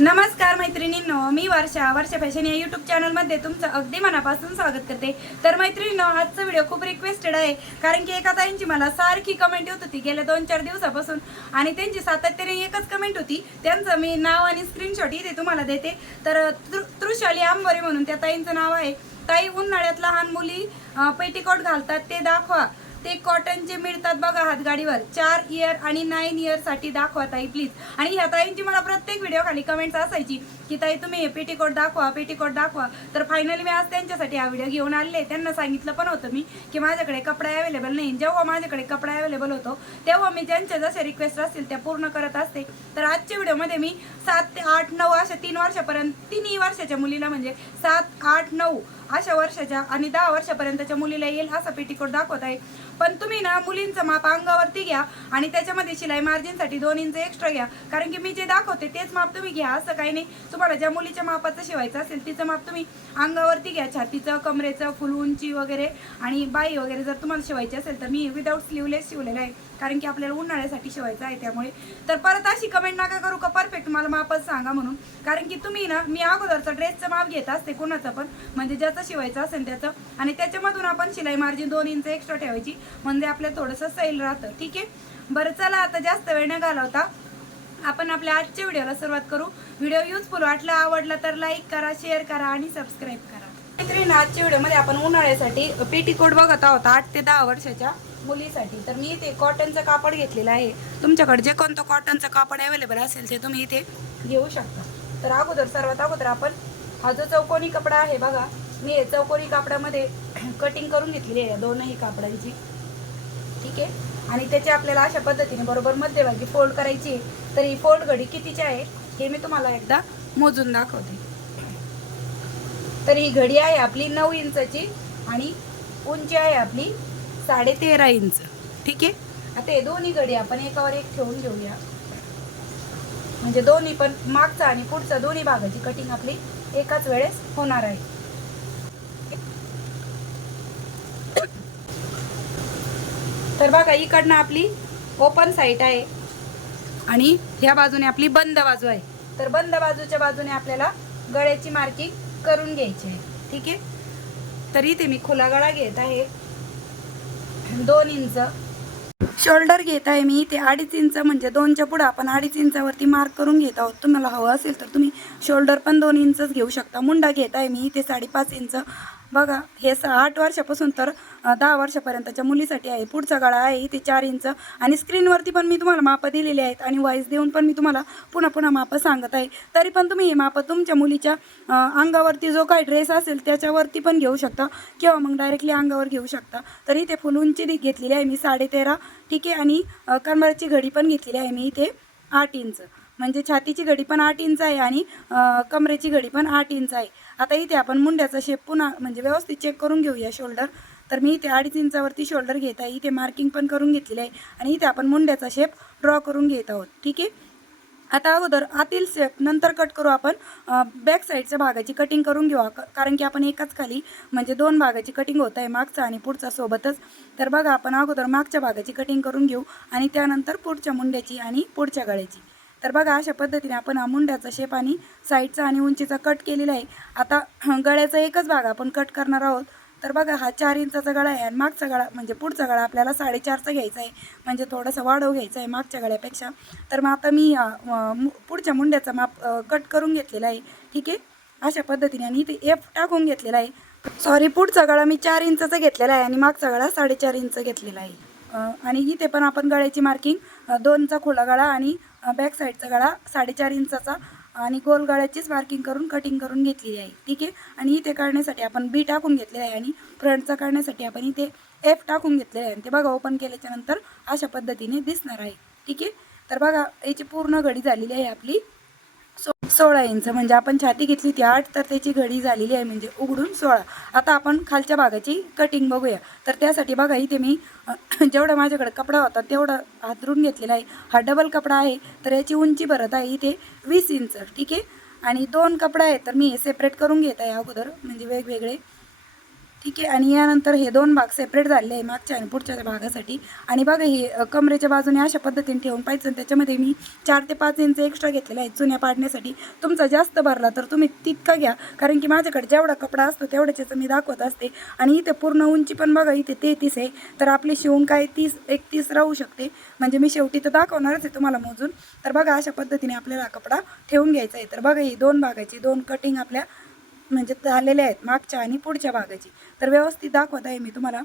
नमस्कार मैत्रिणींनो मी वर्षा. वर्षा फॅशन या युट्यूब चॅनलमध्ये तुमचं अगदी मनापासून स्वागत करते. तर मैत्रिणींनो आजचा व्हिडिओ खूप रिक्वेस्टेड आहे. कारण की एका ताईंची मला सारखी कमेंट येत होती गेल्या दोन चार दिवसापासून. आणि त्यांची सातत्याने एकच कमेंट होती. त्यांचं मी नाव आणि स्क्रीनशॉट इथे तुम्हाला देते. तर तृ- तृशाली आंबोरे म्हणून त्या ताईंचं नाव आहे. ताई उन्हाळ्यात लहान मुली पेटीकोट घालतात ते दाखवा. ते कॉटनचे मिळतात बघा हातगाडीवर चार इयर आणि नाईन इयरसाठी दाखवा ताई प्लीज आणि ह्या ताईंची मला प्रत्येक व्हिडिओ खाली कमेंट्स असायची की ताई तुम्ही हे पेटीकोट दाखवा पेटीकोट दाखवा. तर फायनली मी आज त्यांच्यासाठी हा व्हिडिओ घेऊन आले त्यांना सांगितलं पण होतं मी की माझ्याकडे कपडा अवेलेबल नाही. जेव्हा माझ्याकडे कपडा अवेलेबल होतो तेव्हा मी ज्यांच्या जसे रिक्वेस्ट असतील त्या पूर्ण करत असते. तर आजच्या व्हिडिओमध्ये मी सात ते आठ नऊ अशा तीन वर्षापर्यंत तिन्ही वर्षाच्या मुलीला म्हणजे सात आठ नऊ अशा वर्षाच्या आणि दहा वर्षापर्यंतच्या मुलीला येईल असा पेटीकोट दाखवत आहे. पण तुम्ही ना मुलींचं माप अंगावरती घ्या आणि त्याच्यामध्ये शिलाई मार्जिनसाठी दोन इंच एक्स्ट्रा घ्या. कारण की मी जे दाखवते तेच माप तुम्ही घ्या असं काही नाही. तुम्हाला ज्या मुलीच्या मापाचं शिवायचं असेल तिचं माप तुम्ही अंगावरती घ्या. छातीचं कमरेचं फुल उंची वगैरे आणि बाई वगैरे जर तुम्हाला शिवायची असेल तर मी विदाऊट स्लीवलेस शिवलेलं आहे. कारण की आपल्याला उन्हाळ्यासाठी शिवायचं आहे त्यामुळे. तर परत अशी कमेंट नका करू का परफेक्ट मला मापच सांगा म्हणून. कारण की तुम्ही ना मी अगोदरचं ड्रेसचं माप घेत असते कोणाचं पण. म्हणजे ज्याचं शिवायचं असेल त्याचं. आणि त्याच्यामधून आपण शिलाई मार्जिन दोन इंच एक्स्ट्रा ठेवायची. म्हणजे आपल्याला थोडंसं सैल राहतं. ठीक आहे? बरं चला आता जास्त वेळ न घालवता आपण आपल्या आजच्या व्हिडिओला सुरुवात करू. व्हिडिओ युजफुल वाटला आवडला तर लाईक करा शेअर करा आणि सबस्क्राईब करा. मैत्रिणी आजच्या व्हिडिओमध्ये आपण उन्हाळ्यासाठी पेटीकोट बघत आहोत. आठ ते दहा वर्षाच्या. मुलीसाठी. तर मी इथे कॉटनचं कापड घेतलेलं आहे. तुमच्याकडे जे कोणतं कॉटनचं कापड अवेलेबल असेल ते तुम्ही इथे घेऊ शकता. तर अगोदर सर्वात अगोदर आपण हा जो चौकोनी कपडा आहे बघा मी हे चौकोनी कापडामध्ये कटिंग करून घेतलेली आहे दोनही कापडांची. ठीक आहे? आणि त्याची आपल्याला अशा पद्धतीने बरोबर मध्यभागी फोल्ड करायची आहे. तर ही फोल्ड घडी कितीची आहे? हे मी तुम्हाला एकदा मोजून दाखवते. तर ही घडी आहे आपली नऊ इंचाची आणि उंची आहे आपली साडेतेरा इंच. ठीक आहे? आता हे दोन्ही गडी आपण एकावर एक ठेवून घेऊया. म्हणजे दोन्ही पण मागचा आणि पुढचा दोन्ही भागाची कटिंग आपली एकाच वेळेस होणार आहे. तर बघा इकडनं आपली ओपन साईट आहे आणि ह्या बाजूने आपली बंद बाजू आहे. तर बंद बाजूच्या बाजूने आपल्याला गळ्याची मार्किंग करून घ्यायची आहे. ठीक आहे? तर इथे मी खुला गळा घेत आहे. दोन इंच. शोल्डर घेत आहे मी इथे अडीच इंच म्हणजे दोनच्या पुढं आपण अडीच इंचावरती मार्क करून घेत आहोत. तुम्हाला हवं असेल तर तुम्ही शोल्डर पण दोन इंचच घेऊ शकता. मुंडा घेत आहे मी इथे साडेपाच इंच. बघा हे स आठ वर्षापासून तर दहा वर्षापर्यंतच्या मुलीसाठी आहे. पुढचा गळा आहे इथे चार इंच. आणि स्क्रीनवरती पण मी तुम्हाला मापं दिलेली आहेत आणि वाईस देऊन पण मी तुम्हाला पुन्हा पुन्हा मापं सांगत आहे. तरी पण तुम्ही हे मापं तुमच्या मुलीच्या अंगावरती जो काही ड्रेस असेल त्याच्यावरती पण घेऊ शकता किंवा मग डायरेक्टली अंगावर घेऊ शकता. तर इथे फुल उंची घेतलेली आहे मी साडे तेरा. ठीक आहे आणि अ, घडी पण घेतलेली आहे मी इथे आठ इंच. म्हणजे छातीची घडी पण आठ इंच आहे आणि कमरेची घडी पण आठ इंच आहे. आता इथे आपण मुंड्याचा शेप पुन्हा म्हणजे व्यवस्थित चेक करून घेऊया शोल्डर तर मी इथे अडीच इंचावरती शोल्डर घेत आहे. इथे मार्किंग पण करून घेतलेली आहे. आणि इथे आपण मुंड्याचा शेप ड्रॉ करून घेत आहोत. ठीक आहे? आता अगोदर आतील शेप नंतर कट करू आपण. बॅक साईडच्या भागाची कटिंग करून घेऊ. क- कारण की आपण एकाच खाली म्हणजे दोन भागाची कटिंग होत आहे मागचा आणि पुढचा सोबतच. तर बघा आपण अगोदर मागच्या भागाची कटिंग करून घेऊ आणि त्यानंतर पुढच्या मुंड्याची आणि पुढच्या गळ्याची. तर बघा अशा पद्धतीने आपण हा मुंड्याचा शेप आणि साईडचा आणि उंचीचा कट केलेला आहे. आता गळ्याचा एकच भाग आपण कट करणार आहोत. तर बघा हा चार इंचाचा गळा आहे आणि मागचा गळा म्हणजे पुढचा गळा आपल्याला साडेचारचा घ्यायचा आहे. म्हणजे थोडासा वाढव घ्यायचा आहे मागच्या गळ्यापेक्षा. तर मग आता मी मु- पुढच्या मुंड्याचा माप कट करून घेतलेला आहे. ठीक आहे? अशा पद्धतीने आणि इथे एफ टाकून घेतलेला आहे. सॉरी पुढचा गळा मी चार इंचाचा घेतलेला आहे आणि मागचा गळा साडेचार इंच घेतलेला आहे. आणि इथे पण आपण गळ्याची मार्किंग दोनचा खुला गळा आणि बॅक साईडचा गळा साडेचार इंचाचा आणि गोल गळ्याचीच मार्किंग करून कटिंग करून घेतलेली आहे. ठीक आहे? आणि इथे काढण्यासाठी आपण बी टाकून घेतलेलं आहे आणि फ्रंटचा काढण्यासाठी आपण इथे एफ टाकून घेतलेलं आहे. आणि ते बघा ओपन केल्याच्यानंतर अशा पद्धतीने दिसणार आहे. ठीक आहे? तर बघा याची पूर्ण घडी झालेली आहे आपली. सोळा इंच. म्हणजे आपण छाती घेतली ती आठ तर त्याची घडी झालेली आहे म्हणजे उघडून सोळा. आता आपण खालच्या भागाची कटिंग बघूया. तर त्यासाठी बघा इथे मी जेवढा माझ्याकडे कपडा होता तेवढा हातरून घेतलेला आहे. हा डबल कपडा आहे तर याची उंची भरत आहे इथे वीस इंच. ठीक आहे? आणि दोन कपडा आहे तर मी हे सेपरेट करून घेत आहे अगोदर. म्हणजे वेगवेगळे. ठीक आहे. आणि यानंतर हे दोन भाग सेपरेट झाले आहे मागच्या आणि पुढच्या भागासाठी. आणि बघा ही कमरेच्या बाजूने अशा पद्धतीने ठेवून पाहिजे आणि त्याच्यामध्ये मी चार ते पाच इंच एक्स्ट्रा घेतलेला आहे चुन्या पाडण्यासाठी. तुमचा जास्त भरला तर तुम्ही तितका घ्या. कारण की माझ्याकडे जेवढा कपडा असतो तेवढ्याच मी दाखवत असते. आणि इथे पूर्ण उंची पण बघा इथे तेहतीस आहे. तर आपली शिवून काय तीस एकतीस राहू शकते. म्हणजे मी शेवटी तर दाखवणारच आहे तुम्हाला मोजून. तर बघा अशा पद्धतीने आपल्याला कपडा ठेवून घ्यायचा आहे. तर बघा ही दोन भागाची दोन कटिंग आपल्या म्हणजे झालेले आहेत मागच्या आणि पुढच्या भागाची. तर व्यवस्थित दाखवत आहे मी तुम्हाला.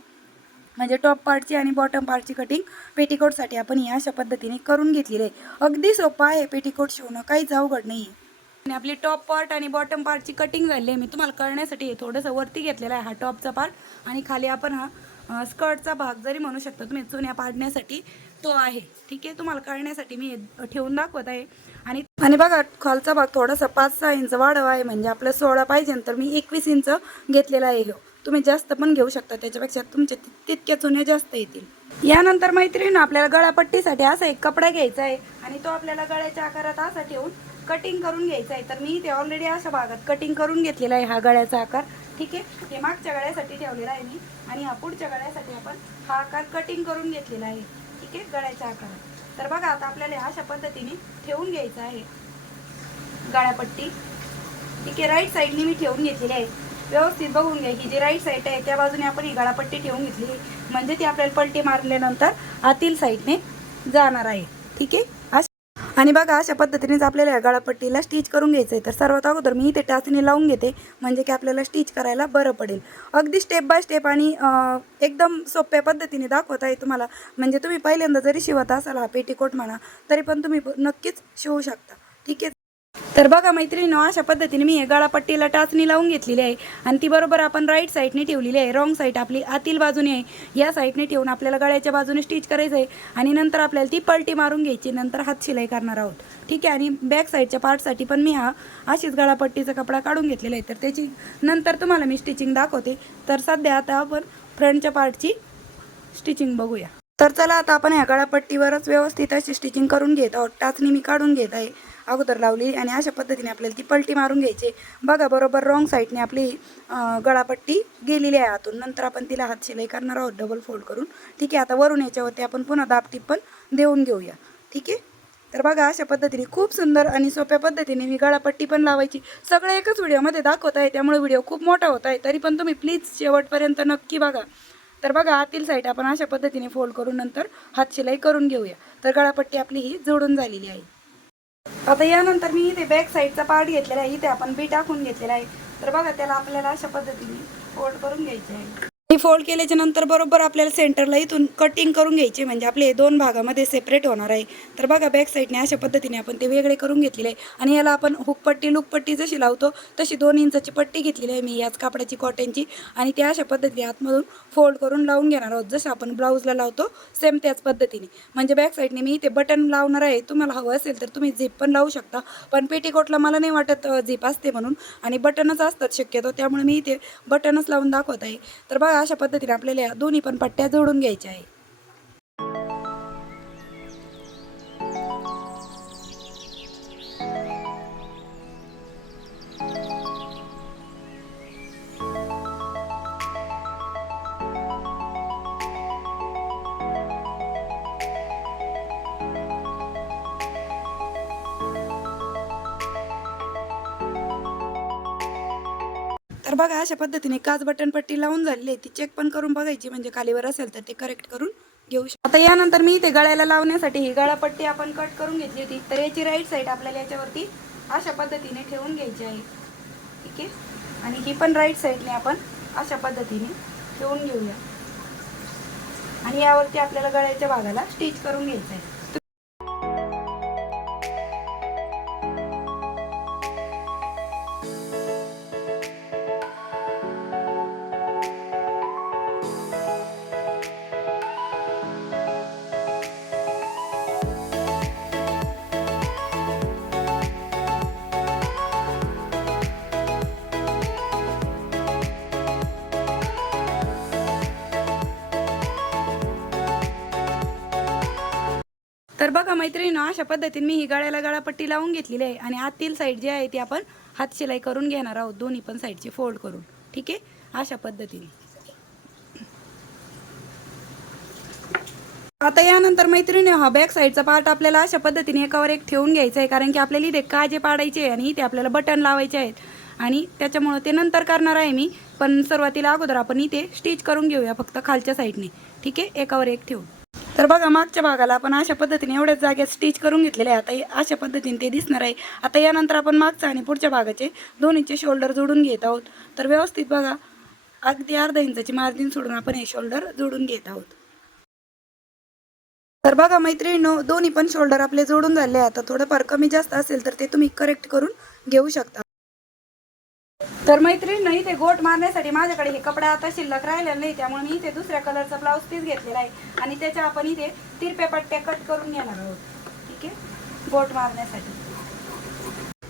म्हणजे टॉप पार्टची आणि बॉटम पार्टची कटिंग पेटीकोटसाठी आपण ही अशा पद्धतीने करून घेतलेली आहे. अगदी सोपं आहे पेटीकोट शिवणं काहीच अवघड नाही आहे. आणि आपली टॉप पार्ट आणि बॉटम पार्टची कटिंग झाली आहे. मी तुम्हाला कळण्यासाठी थोडंसं वरती घेतलेलं आहे हा टॉपचा पार्ट आणि खाली आपण हा स्कर्टचा भाग जरी म्हणू शकतो तुम्ही चुन्या पाडण्यासाठी तो आहे. ठीक आहे? तुम्हाला कळण्यासाठी मी ठेवून दाखवत आहे. आणि आणि बघा खालचा भाग थोडासा पाच सहा इंच वाढवा आहे म्हणजे आपलं सोळा पाहिजे तर मी एकवीस इंच घेतलेला आहे हो तुम्ही जास्त पण घेऊ शकता त्याच्यापेक्षा तुमच्या तितक्या चुन्या जास्त येतील. यानंतर मैत्रीण आपल्याला गळापट्टीसाठी असा एक कपडा घ्यायचा आहे आणि तो आपल्याला गळ्याच्या आकारात असा ठेवून कटिंग करून घ्यायचा आहे. तर मी ते ऑलरेडी अशा भागात कटिंग करून घेतलेला आहे हा गळ्याचा आकार. ठीक आहे? हे मागच्या गळ्यासाठी ठेवलेला आहे मी आणि हा पुढच्या गळ्यासाठी आपण हा आकार कटिंग करून घेतलेला आहे. ठीक आहे? गळ्याच्या आकारात. तर बघा आता आपल्याला अशा पद्धतीने ठेवून घ्यायचं आहे. गाळ्यापट्टी ठीक आहे राईट साईडने मी ठेवून घेतलेली आहे. व्यवस्थित बघून घ्या ही जी राईट साईड आहे त्या बाजूने आपण ही गाळापट्टी ठेवून घेतली म्हणजे ती आपल्याला पलटी मारल्यानंतर आतील साईडने जाणार आहे. ठीक आहे? आणि बघा अशा पद्धतीनेच आपल्याला या गळापट्टीला स्टिच करून घ्यायचं आहे तर सर्वात अगोदर मी इथे टाचणी लावून घेते म्हणजे की आपल्याला स्टिच करायला बरं पडेल. अगदी स्टेप बाय स्टेप आणि एकदम सोप्या पद्धतीने दाखवत आहे तुम्हाला. म्हणजे तुम्ही पहिल्यांदा जरी शिवत असाल हा पेटीकोट म्हणा तरी पण तुम्ही नक्कीच शिवू शकता. ठीक आहे? तर बघा मैत्रिणीनं अशा पद्धतीने मी हे गळापट्टीला टाचणी लावून घेतलेली आहे. आणि ती बरोबर आपण राईट साईडने ठेवलेली आहे. रॉंग साईड आपली आतील बाजूने आहे. या साईडने ठेवून आपल्याला गळ्याच्या बाजूने स्टिच करायचं आहे आणि नंतर आपल्याला ती पलटी मारून घ्यायची. नंतर हात शिलाई करणार आहोत. ठीक आहे? आणि बॅक साईडच्या पार्टसाठी पण मी हा अशीच गळापट्टीचा कपडा काढून घेतलेला आहे. तर त्याची नंतर तुम्हाला मी स्टिचिंग दाखवते. तर सध्या आता आपण फ्रंटच्या पार्टची स्टिचिंग बघूया. तर चला आता आपण ह्या गळापट्टीवरच व्यवस्थित अशी स्टिचिंग करून घेत आहोत. टाचणी मी काढून घेत आहे. अगोदर लावली आणि अशा पद्धतीने आपल्याला ती पलटी मारून घ्यायची. बघा बरोबर रॉंग साईडने आपली गळापट्टी गेलेली आहे आतून. नंतर आपण तिला हात शिलाई करणार आहोत डबल फोल्ड करून. ठीक आहे आता वरून याच्यावरती आपण पुन्हा दाबटीप पण देऊन घेऊया. ठीक आहे? तर बघा अशा पद्धतीने खूप सुंदर आणि सोप्या पद्धतीने मी गळापट्टी पण लावायची. सगळं एकच व्हिडिओमध्ये दाखवत आहे त्यामुळे व्हिडिओ खूप मोठा होत आहे. तरी पण तुम्ही प्लीज शेवटपर्यंत नक्की बघा. तर बघा आतील साईड आपण अशा पद्धतीने फोल्ड करून नंतर हात शिलाई करून घेऊया. तर गळापट्टी आपली ही जोडून झालेली आहे. आता यानंतर मी इथे बॅक साईडचा पार्ट घेतलेला आहे. इथे आपण बी टाकून घेतलेला आहे. तर बघा त्याला आपल्याला अशा पद्धतीने फोल्ड करून घ्यायचे आहे. ही फोल्ड केल्याच्यानंतर बरोबर आपल्याला सेंटरला इथून कटिंग करून घ्यायची. म्हणजे आपले दोन भागामध्ये सेपरेट होणार आहे. तर बघा बॅक साईडने अशा पद्धतीने आपण ते वेगळे करून घेतलेले आहे. आणि याला आपण हुकपट्टी लुकपट्टी जशी लावतो तशी दोन इंचाची पट्टी घेतलेली आहे मी याच कापडाची कॉटनची आणि त्या अशा पद्धतीने आतमधून फोल्ड करून लावून घेणार आहोत. जसं आपण ब्लाऊजला लावतो सेम त्याच पद्धतीने. म्हणजे बॅक साईडने मी इथे बटन लावणार आहे. तुम्हाला हवं असेल तर तुम्ही झिप पण लावू शकता. पण पेटीकोटला मला नाही वाटत झिप असते म्हणून. आणि बटनच असतात शक्यतो त्यामुळे मी इथे बटनच लावून दाखवत आहे. तर बघा अशा पद्धतीने आपल्याला दोन्ही पण पट्ट्या जोडून घ्यायच्या आहे बघा अशा पद्धतीने काच बटन पट्टी लावून झालेली आहे. ती चेक पण करून बघायची म्हणजे खालीवर असेल तर ते करेक्ट करून घेऊ शकतो. आता यानंतर मी इथे गळ्याला लावण्यासाठी ही गळापट्टी आपण कट करून घेतली होती. तर याची राईट साईड आपल्याला याच्यावरती अशा पद्धतीने ठेवून घ्यायची आहे. ठीक आहे? आणि ही पण राईट साईडने आपण अशा पद्धतीने ठेवून घेऊया. आणि यावरती आपल्याला गळ्याच्या भागाला स्टिच करून घ्यायचं आहे. मैत्रिणी अशा पद्धतीने मी ही गळ्याला गळापट्टी लावून घेतलेली आहे आणि आतील साईड जी आहे ती आपण हात शिलाई करून घेणार आहोत. दोन्ही पण साईडची फोल्ड करून. ठीक आहे? अशा पद्धतीने. आता यानंतर मैत्रिणी हा बॅक साईडचा पार्ट आपल्याला अशा पद्धतीने एकावर एक ठेवून घ्यायचा आहे. कारण की आपल्याला इथे काजे पाडायचे आणि इथे आपल्याला बटन लावायचे आहेत. आणि त्याच्यामुळं ते नंतर करणार आहे मी. पण सुरुवातीला अगोदर आपण इथे स्टिच करून घेऊया फक्त खालच्या साईडने ठीक आहे? एकावर एक ठेवून. तर बघा मागच्या भागाला आपण अशा पद्धतीने एवढ्याच जागेत स्टिच करून घेतलेले आहे आता हे अशा पद्धतीने ते दिसणार आहे. आता यानंतर आपण मागचा आणि पुढच्या भागाचे दोन्हीचे शोल्डर जोडून घेत आहोत. तर व्यवस्थित बघा अगदी अर्धा इंचाची मार्जिन सोडून आपण हे शोल्डर जोडून घेत आहोत. तर बघा मैत्रिणीनो दोन्ही पण शोल्डर आपले जोडून झाले. आता थोडंफार कमी जास्त असेल तर ते तुम्ही करेक्ट करून घेऊ शकता. तर मैत्रिणीनं इथे गोट मारण्यासाठी माझ्याकडे हे कपडा आता शिल्लक राहिलेला नाही त्यामुळे मी इथे दुसऱ्या कलरचा ब्लाऊज पीस घेतलेला आहे. आणि त्याच्या आपण इथे तिरप्या पट्ट्या कट करून घेणार आहोत. ठीक आहे? गोट मारण्यासाठी.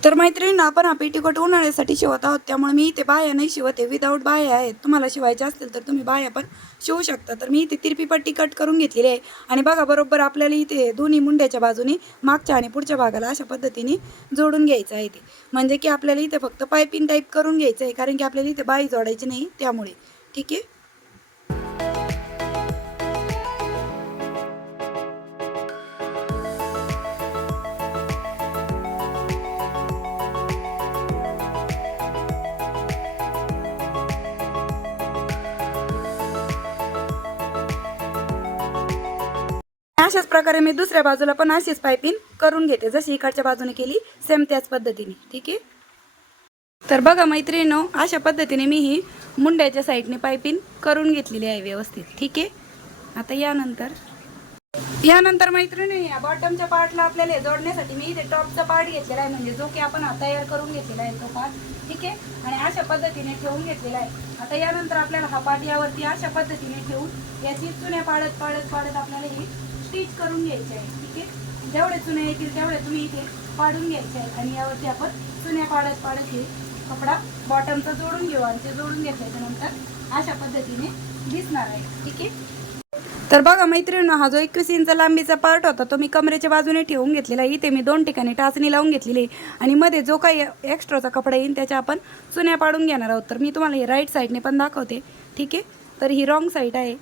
तर मैत्रिणींना आपण हा पेटीकोट उन्हाळ्यासाठी शिवत आहोत. त्यामुळे मी इथे बाया नाही शिवते विदाऊट बाया आहेत. तुम्हाला शिवायचे असतील तर तुम्ही बाया पण शिवू शकता. तर मी इथे तिरपी पट्टी कट करून घेतलेली आहे. आणि बघा बरोबर आपल्याला इथे दोन्ही मुंड्याच्या बाजूने मागच्या आणि पुढच्या भागाला अशा पद्धतीने जोडून घ्यायचं आहे ते म्हणजे की आपल्याला इथे फक्त पायपिंग टाईप करून घ्यायचं आहे. कारण की आपल्याला इथे बाई जोडायची नाही त्यामुळे. ठीक आहे? प्रकारे मी दुसऱ्या बाजूला पण अशीच पायपिंग करून घेते. जशी इकडच्या बाजूने केली सेम त्याच पद्धतीने. ठीक आहे? तर बघा मैत्रिणीनो अशा पद्धतीने मी ही मुंड्याच्या साईडने पायपिंग करून घेतलेली आहे व्यवस्थित. ठीक आहे? आता यानंतर. यानंतर मैत्रिणी या बॉटमच्या पार्टला आपल्याला जोडण्यासाठी मी इथे टॉपचा पार्ट घेतलेला आहे. म्हणजे जो की आपण हा तयार करून घेतलेला आहे तो पार्ट ठीक आहे? आणि अशा पद्धतीने ठेवून घेतलेला आहे. आता यानंतर आपल्याला हा पार्ट यावरती अशा पद्धतीने ठेवून याची चुन्या पाडत पाडत पाडत आपल्याला ही स्टिच करून घ्यायची आहे ठीक आहे? जेवढे चुने येतील तेवढे तुम्ही इथे पाडून घ्यायचे आहे आणि यावरती आपण चुन्या पाडत पाडत हे कपडा बॉटमचा जोडून घेऊ आणि ते जोडून घेतल्याच्या नंतर अशा पद्धतीने दिसणार आहे ठीक आहे? तर बघा मैत्रिणी हा जो एकवीस इंच लांबीचा पार्ट होता तो मी कमरेच्या बाजूने ठेवून घेतलेला आहे. इथे मी दोन ठिकाणी टाचणी लावून घेतलेली आहे. आणि मध्ये जो काही एक्स्ट्राचा कपडा येईल त्याच्या आपण चुन्या पाडून घेणार आहोत. तर मी तुम्हाला हे राईट साईडने पण दाखवते ठीक आहे? तर ही रॉंग साईड आहे.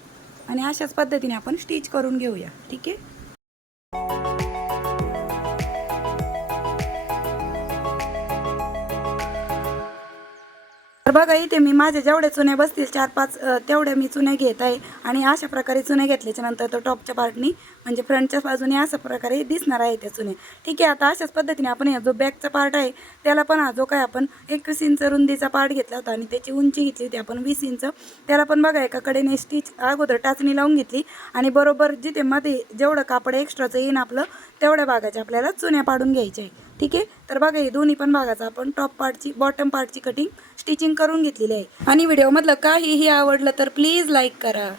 आणि अशाच पद्धतीने आपण स्टिच करून घेऊया. ठीक आहे? तर बघा इथे मी माझ्या जेवढ्या चुन्या बसतील चार पाच तेवढे तेवढ्या मी चुन्या घेत आहे. आणि अशा प्रकारे चुन्या घेतल्याच्या नंतर तो टॉपच्या पार्टनी म्हणजे फ्रंटच्या बाजूने अशा प्रकारे दिसणार आहे त्या चुन्या ठीक आहे आता अशाच पद्धतीने आपण हा जो बॅकचा पार्ट आहे त्याला पण हा जो काय आपण एकवीस इंच रुंदीचा पार्ट घेतला होता आणि त्याची उंची घेतली होती आपण वीस इंच. त्याला पण बघा एका कडेने स्टिच अगोदर टाचणी लावून घेतली आणि बरोबर जिथे मध्ये जेवढं कापड एक्स्ट्राचं येईन आपलं तेवढ्या भागाच्या आपल्याला चुन्या पाडून घ्यायच्या आहे. ठीक आहे? तर बघा हे दोन्ही पण भागाचा आपण टॉप पार्टची बॉटम पार्टची कटिंग स्टिचिंग करून घेतलेली आहे. आणि व्हिडिओमधलं काहीही आवडलं तर प्लीज लाईक करा.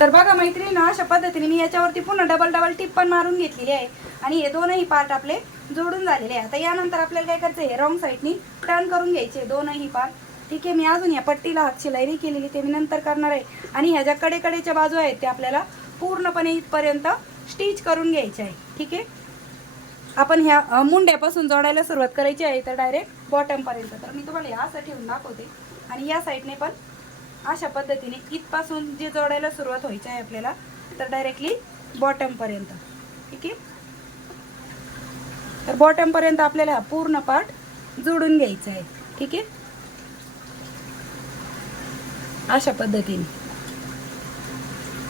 तर बघा मैत्रिणी अशा पद्धतीने मी याच्यावरती पुन्हा डबल डबल टिप पण मारून घेतलेली आहे. आणि हे दोनही पार्ट आपले जोडून झालेले आहे. आता यानंतर आपल्याला काय करायचं आहे रॉंग साईडनी टर्न करून घ्यायचे दोनही पार्ट ठीक आहे? मी अजून या पट्टीला हात शिलाई नाही केलेली ते मी नंतर करणार आहे. आणि ह्या ज्या कडेकडेच्या बाजू आहेत त्या आपल्याला पूर्णपणे इथपर्यंत स्टिच करून घ्यायचे आहे ठीक आहे? आपण ह्या मुंड्यापासून जोडायला सुरुवात करायची आहे तर डायरेक्ट बॉटमपर्यंत तर मी तुम्हाला ह्या असं ठेवून दाखवते. आणि या साईडने पण अशा पद्धतीने इथपासून जे जोडायला सुरुवात व्हायची आहे आपल्याला तर डायरेक्टली बॉटमपर्यंत ठीक आहे? तर बॉटमपर्यंत आपल्याला हा पूर्ण पार्ट जोडून घ्यायचा आहे. ठीक आहे? अशा पद्धतीने.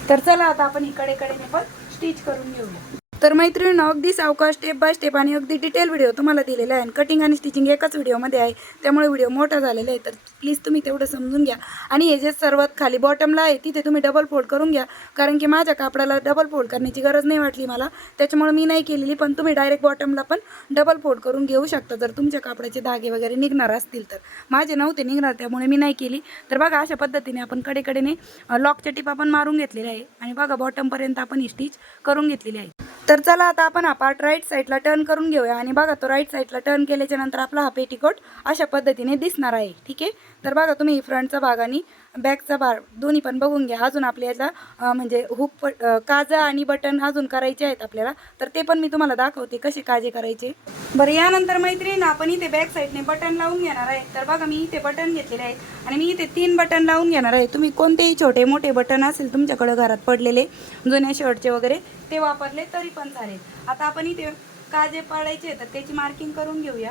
तर चला आता आपण इकडे कडेने पण स्टिच करून घेऊया. तर मैत्रिणींनो अगदी सावकाश स्टेप बाय स्टेप आणि अगदी डिटेल व्हिडिओ तुम्हाला दिलेला आहे. कटिंग आणि स्टिचिंग एकाच व्हिडिओमध्ये आहे. त्यामुळे व्हिडिओ मोठा झालेला आहे. तर प्लीज तुम्ही तेवढं समजून घ्या. आणि हे जे सर्वात खाली बॉटमला आहे तिथे तुम्ही डबल फोल्ड करून घ्या. कारण की माझ्या कापडाला डबल फोल्ड करण्याची गरज नाही वाटली मला. त्याच्यामुळे मी नाही केलेली पण तुम्ही डायरेक्ट बॉटमला पण डबल फोल्ड करून घेऊ शकता. जर तुमच्या कापडाचे धागे वगैरे निघणार असतील तर. माझे नव्हते निघणार त्यामुळे मी नाही केली. तर बघा अशा पद्धतीने आपण कडेकडेने लॉकच्या टिपा पण मारून घेतलेल्या आहे. आणि बघा बॉटमपर्यंत आपण ही स्टिच करून घेतलेली आहे. तर चला आता आपण हा पार्ट राईट साईडला टर्न करून घेऊया. आणि बघा तो राईट साईडला टर्न केल्याच्यानंतर आपला हा पेटीकोट अशा पद्धतीने दिसणार आहे. ठीक आहे? तर बघा तुम्ही फ्रंटचा भाग आणि बॅकचा भाग दोन्ही पण बघून घ्या. अजून आपल्याला म्हणजे हुक प- काजा आणि बटन अजून करायचे आहेत आपल्याला. तर ते पण मी तुम्हाला दाखवते कसे काजे करायचे. बरं यानंतर मैत्रीण आपण इथे बॅक साईडने बटन लावून घेणार आहे. तर बघा मी इथे बटन घेतलेले आहेत आणि मी इथे तीन बटन लावून घेणार आहे. तुम्ही कोणतेही छोटे मोठे बटन असेल तुमच्याकडे घरात पडलेले जुन्या शर्टचे वगैरे ते वापरले तरी पण चालेल. आता आपण इथे काजे पाडायचे तर त्याची मार्किंग करून घेऊया.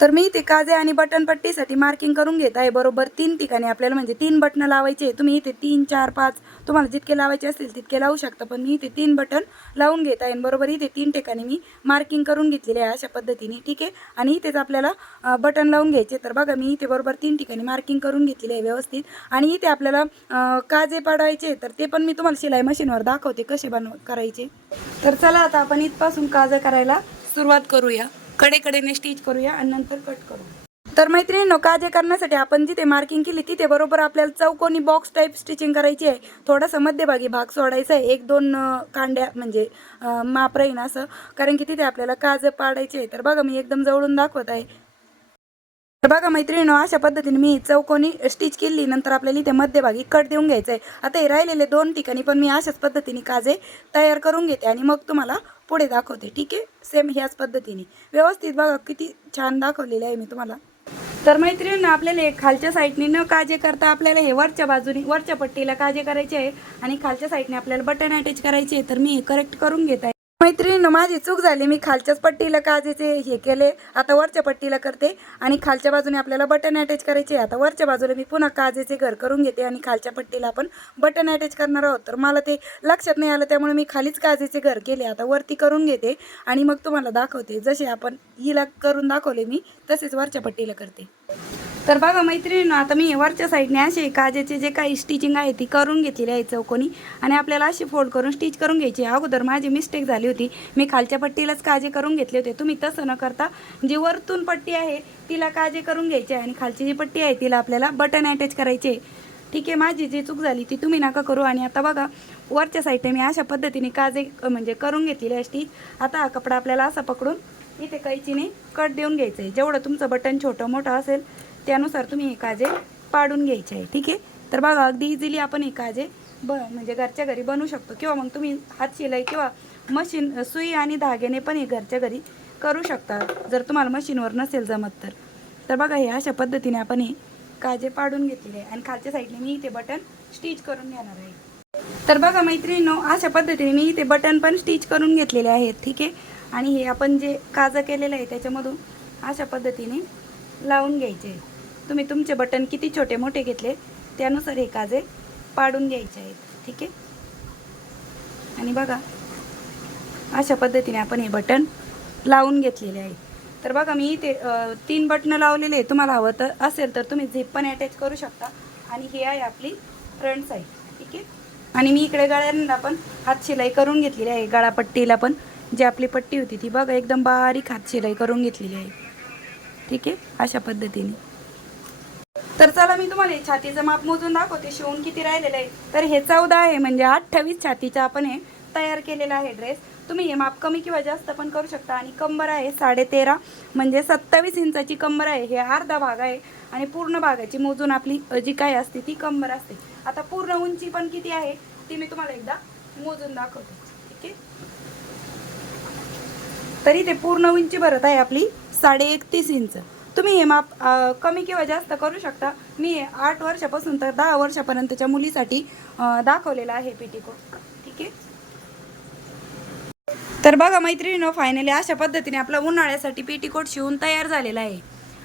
तर मी इथे काजे आणि बटन पट्टीसाठी मार्किंग करून घेत आहे. बरोबर तीन ठिकाणी आपल्याला म्हणजे तीन बटणं लावायचे तुम्ही इथे तीन चार पाच तुम्हाला जितके लावायचे असतील तितके लावू शकता. पण मी इथे तीन बटन लावून घेत आहे. बरोबर इथे तीन ठिकाणी मी मार्किंग करून घेतलेले आहे अशा पद्धतीने. ठीक आहे? आणि इथेच आपल्याला बटन लावून घ्यायचे तर बघा मी इथे बरोबर तीन ठिकाणी मार्किंग करून घेतलेले आहे व्यवस्थित. आणि इथे आपल्याला काजे पाडायचे तर ते पण मी तुम्हाला शिलाई मशीनवर दाखवते कसे बनव करायचे. तर चला आता आपण इथपासून काजे करायला सुरुवात करूया. कडेकडेने स्टिच करूया आणि नंतर कट करू. तर मैत्रिणींनो काजे करण्यासाठी आपण जिथे मार्किंग केली तिथे बरोबर आपल्याला चौकोनी बॉक्स टाईप स्टिचिंग करायची आहे. थोडासा मध्यभागी भाग सोडायचा आहे. एक दोन कांड्या म्हणजे माप राहीन असं. कारण की तिथे आपल्याला काज पाडायचे आहे. तर बघा मी एकदम जवळून दाखवत आहे. तर बघा मैत्रिणीनो अशा पद्धतीने मी चौकोनी स्टिच केली. नंतर आपल्याला इथे मध्यभागी कट देऊन घ्यायचं आहे. आता हे राहिलेले दोन ठिकाणी पण मी अशाच पद्धतीने काजे तयार करून घेते. आणि मग तुम्हाला पुढे दाखवते. ठीक आहे? सेम ह्याच पद्धतीने. व्यवस्थित बघा किती छान दाखवलेले आहे मी तुम्हाला. तर मैत्रिणींना आपल्याला खालच्या साईडने न काजे करता आपल्याला हे वरच्या बाजूने वरच्या पट्टीला काजे करायचे आहे आणि खालच्या साईडने आपल्याला बटन अटॅच करायचे आहे. तर मी हे करेक्ट करून घेत आहे. मैत्रिणीनं माझी चूक झाली. मी खालच्याच पट्टीला काजेचे हे केले. आता वरच्या पट्टीला करते. आणि खालच्या बाजूने आपल्याला बटन अटॅच करायचे आता वरच्या बाजूला मी पुन्हा काजेचे घर करून घेते आणि खालच्या पट्टीला आपण बटन अटॅच करणार आहोत. तर मला ते लक्षात नाही आलं त्यामुळे मी खालीच काजेचे घर केले. आता वरती करून घेते आणि मग तुम्हाला दाखवते. जसे आपण हिला करून दाखवले मी तसेच वरच्या पट्टीला करते. तर बघा मैत्रिणी आता मी वरच्या साईडने असे काजेचे जे काही स्टिचिंग आहे ती करून घेतलेली आहे चौकोनी. आणि आपल्याला अशी फोल्ड करून स्टिच करून घ्यायची आहे. अगोदर माझी मिस्टेक झाली होती. मी खालच्या पट्टीलाच काजे करून घेतले होते. तुम्ही तसं न करता जी वरतून पट्टी आहे तिला काजे करून घ्यायचे आहे. आणि खालची जी पट्टी आहे तिला आपल्याला बटन अटॅच करायचे आहे. ठीक आहे माझी जी चूक झाली ती तुम्ही नका करू. आणि आता बघा वरच्या साईडने मी अशा पद्धतीने काजे म्हणजे करून घेतलेली आहे स्टिच आता हा कपडा आपल्याला असा पकडून इथे कैचीने कट देऊन घ्यायचं आहे. जेवढं तुमचं बटन छोटं मोठं असेल त्यानुसार तुम्ही हे काजे पाडून घ्यायचे आहे ठीक आहे? तर बघा अगदी इझिली आपण हे काजे ब म्हणजे घरच्या घरी बनवू शकतो. किंवा मग तुम्ही हात शिलाई किंवा मशीन सुई आणि धाग्याने पण हे घरच्या घरी करू शकता जर तुम्हाला मशीनवर नसेल जमत तर. तर बघा हे अशा पद्धतीने आपण हे काजे पाडून घेतलेले आहे. आणि खालच्या साईडने मी इथे बटन स्टिच करून घेणार आहे. तर बघा मैत्रिणीनो अशा पद्धतीने मी इथे बटन पण स्टिच करून घेतलेले आहेत ठीक आहे? आणि हे आपण जे काजं केलेलं आहे त्याच्यामधून अशा पद्धतीने लावून घ्यायचे आहे. तुम्ही तुमचे बटन किती छोटे मोठे घेतले त्यानुसार हे काजे पाडून घ्यायचे आहेत ठीक आहे? आणि बघा अशा पद्धतीने आपण हे बटन लावून घेतलेले आहे. तर बघा मी इथे तीन बटणं लावलेले आहे तुम्हाला हवं तर असेल तर तुम्ही झिप पण अटॅच करू शकता. आणि हे आहे आपली फ्रंट साईड ठीक आहे? आणि मी इकडे गळ्यांना पण हात शिलाई करून घेतलेली आहे. गळापट्टीला पण जी आपली पट्टी होती ती बघा एकदम बारीक हात शिलाई करून घेतलेली आहे. ठीक आहे? अशा पद्धतीने. तर चला मी तुम्हाला छातीचं माप मोजून दाखवते. शिवून किती राहिलेलं आहे? तर हे चौदा आहे म्हणजे अठ्ठावीस छातीचा आपण हे तयार केलेला आहे ड्रेस तुम्ही हे माप कमी किंवा जास्त पण करू शकता. आणि कंबर आहे साडे तेरा म्हणजे सत्तावीस इंचाची कंबर आहे. हे अर्धा भाग आहे. आणि पूर्ण भागाची मोजून आपली जी काय असते ती कंबर असते. आता पूर्ण उंची पण किती आहे ती मी तुम्हाला एकदा मोजून दाखवते. ठीक आहे? तरी ते पूर्ण उंची भरत आहे आपली साडे एकतीस इंच. तुम्ही हे माप कमी किंवा जास्त करू शकता. मी हे आठ वर्षापासून तर दहा वर्षापर्यंतच्या मुलीसाठी दाखवलेला दाखवलेलं आहे पेटीकोट ठीक आहे? तर बघा मैत्रिणीनं फायनली अशा पद्धतीने आपला उन्हाळ्यासाठी पेटीकोट शिवून तयार झालेला आहे.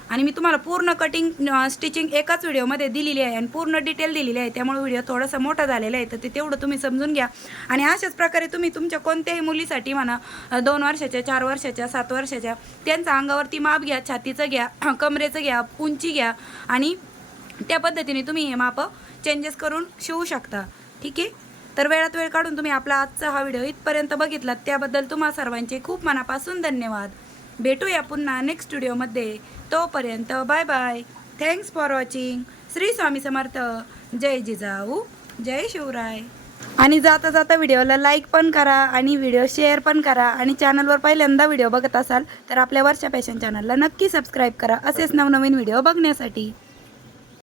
आणि मी तुम्हाला पूर्ण कटिंग स्टिचिंग एकाच व्हिडिओमध्ये दिलेली आहे आणि पूर्ण डिटेल दिलेली आहे. त्यामुळे व्हिडिओ थोडासा मोठा झालेला आहे. तर ते तेवढं तुम्ही समजून घ्या. आणि अशाच प्रकारे तुम्ही तुमच्या कोणत्याही मुलीसाठी म्हणा दोन वर्षाच्या चार वर्षाच्या सात वर्षाच्या त्यांचा अंगावरती माप घ्या छातीचं घ्या कमरेचं घ्या उंची घ्या आणि त्या पद्धतीने तुम्ही हे माप चेंजेस करून शिवू शकता. ठीक आहे? तर वेळात वेळ काढून तुम्ही आपला आजचा हा व्हिडिओ इथपर्यंत बघितलात. त्याबद्दल तुम्हा सर्वांचे खूप मनापासून धन्यवाद. भेटूया पुन्हा नेक्स्ट व्हिडिओमध्ये तोपर्यंत bye bye. Thanks for watching Shri Swami Samarth. जय जिजाऊ. जय शिवराय. आणि जाता जाता व्हिडिओला लाईक पण करा आणि व्हिडिओ शेअर पण करा आणि चॅनलवर पहिल्यांदा व्हिडिओ बघत असाल तर आपल्या वर्षा पॅशन चॅनलला नक्की सबस्क्राईब करा. असेच नवनवीन व्हिडिओ बघण्यासाठी.